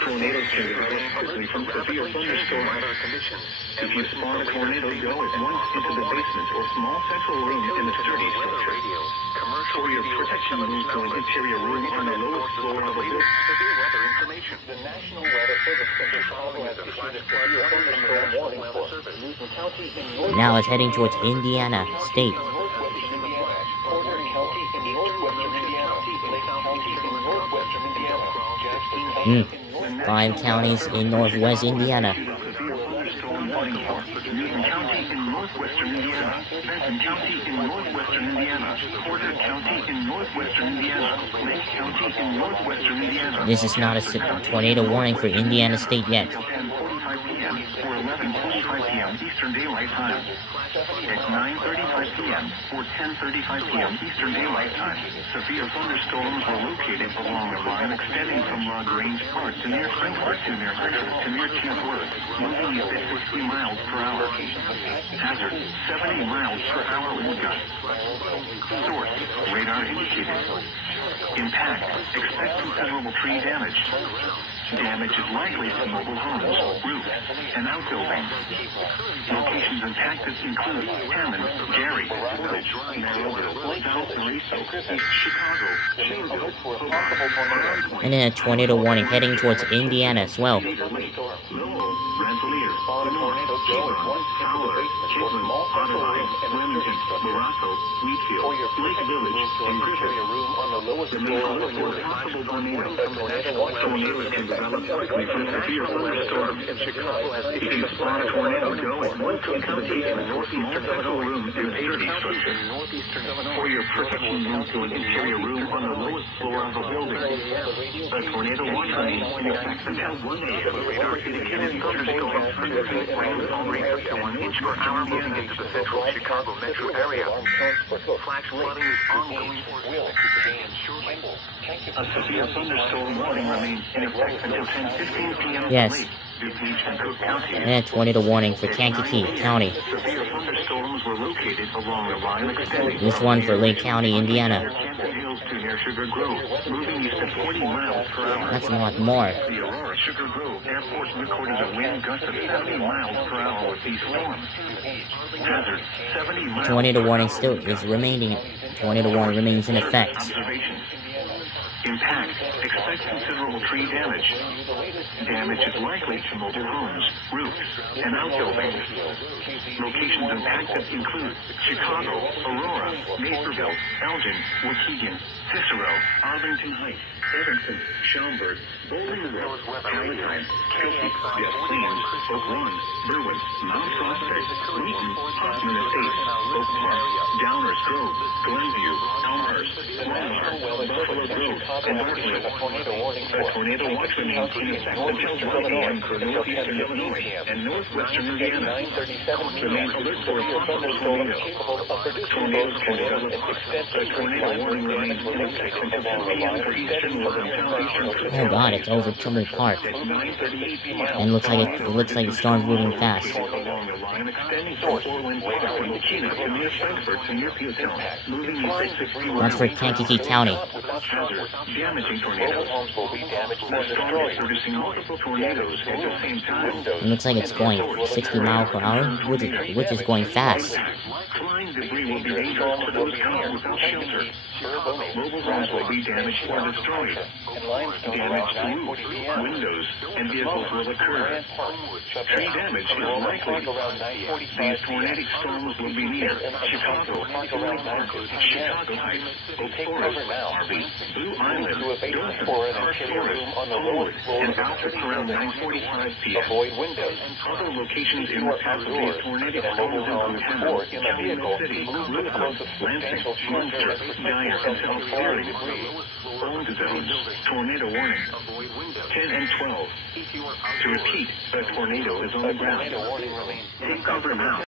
Tornadoes can develop quickly from severe thunderstorm. If you spawn a tornado, go at once into the basement or small central room in the sturdy structure. For your protection, move to an interior room on the lowest floor of the building. Severe weather information. The National Weather Service in Chicago has issued a severe thunderstorm warning for Newton County in North. Now it's heading towards Indiana State. Porter County in northwestern Indiana. Lake County in northwestern Indiana. Jackson County in 5 counties in northwest Indiana. Newton County in northwestern Indiana. Benton County in northwestern Indiana. Porter County in northwestern Indiana. Lake County in northwestern Indiana. This is not a tornado warning for Indiana State yet. 10:45 p.m. or 11:25 p.m. Eastern Daylight Time. At 9:35 p.m. or 10:35 p.m. Eastern Daylight Time, severe thunderstorms were located along a line extending from La Grange Park to near Frankfort to near Hartford to near Champworth, moving at 60 miles per hour. Hazard, 70 miles per hour wind gusts. Source, radar indicated. Impact, expect considerable tree damage. Damage is likely to mobile homes, roofs, and outbuildings. Locations impacted include Hammond, Gary, Village, Narrowville, South Teresa, East Chicago, Shaneville, Hobart. And then a tornado warning heading towards Indiana as well. Rensselaer, Lenore, Hebron, Fowler, Chitlin, Ottawa, Wilmington, Barasso, Wheatfield, Lake Village, and Griffith. Remain alert for a possible tornado. Tornadoes can develop quickly from severe thunderstorm. If you spawn a tornado, go at once into the basement or small central room in a sturdy structure. For your protection, move to an interior room on the lowest floor of a building. A tornado watch remains in effect until 1 a.m. Radar indicated thunderstorms with winds ranging up to 1 inch per hour moving into the central Chicago metro area. Flash flooding is ongoing. A severe thunderstorm warning remains in effect until 10:15 p.m. Yes. DuPage and Cook County. And a tornado warning for Kankakee County. Severe thunderstorms were located along the line extending. This one for Lake County, Indiana. Camden Hills to near Sugar Grove, moving east at 40 miles per hour. That's a lot more. The Aurora Sugar Grove Airport recorded a wind gust of 70 miles per hour with these storms. Hazard, 70 miles. Tornado warning still is remaining. Tornado warning remains in effect. Observations. Impact, expect considerable tree damage. Damage is likely to mobile homes, roofs, and outbuildings. Locations impacted include Chicago, Aurora, Naperville, Elgin, Waukegan, Cicero, Arlington Heights, Evanston, Schaumburg, Bolingbrook, Palatine, Kilsyth, Des Plaines, Oak Lawn, Berwyn, Mount Prospect, Wheaton, Hoffman Estates, Oak Park, Downers Grove, Glenview, Elmhurst, Lamar, Buffalo Grove, and Bartlett. A tornado watch remains in effect until 1 a.m. for northeastern Illinois and northwestern Indiana. Remain alert for a possible tornado. Tornadoes can develop quickly. A tornado warning remains in effect until 2 p.m. for eastern and southeastern. Oh God, it's over Timber Park. And looks like the storm's moving fast. Along the line extending from Orland Park and Mokina to near Frankfort to near Pewtown, moving east at 60 miles. That's for Kankakee County. Hazard, damaging tornadoes. The storm is producing multiple tornadoes at the same time. It looks like it's going 60 miles per hour, which is going fast. Flying debris will be dangerous to those caught without shelter. Mobile homes will be damaged or destroyed. Damage to roofs, windows, and vehicles will occur. Tree damage is likely. These tornadic storms will be near Chicago, Illinois Park, Chicago Heights, Oak Forest, Harvey, Blue Island, Dothan, Park Forest, Homewood, and Alfred around 9:45 p.m. Other locations in the path of these tornadic storms include Hammond, Calumet City, Woodland, Lansing, Munster, Dyer, and South Clearing. Owned zones, tornado warning, 10 and 12. To repeat, a tornado is on the ground. Take cover now.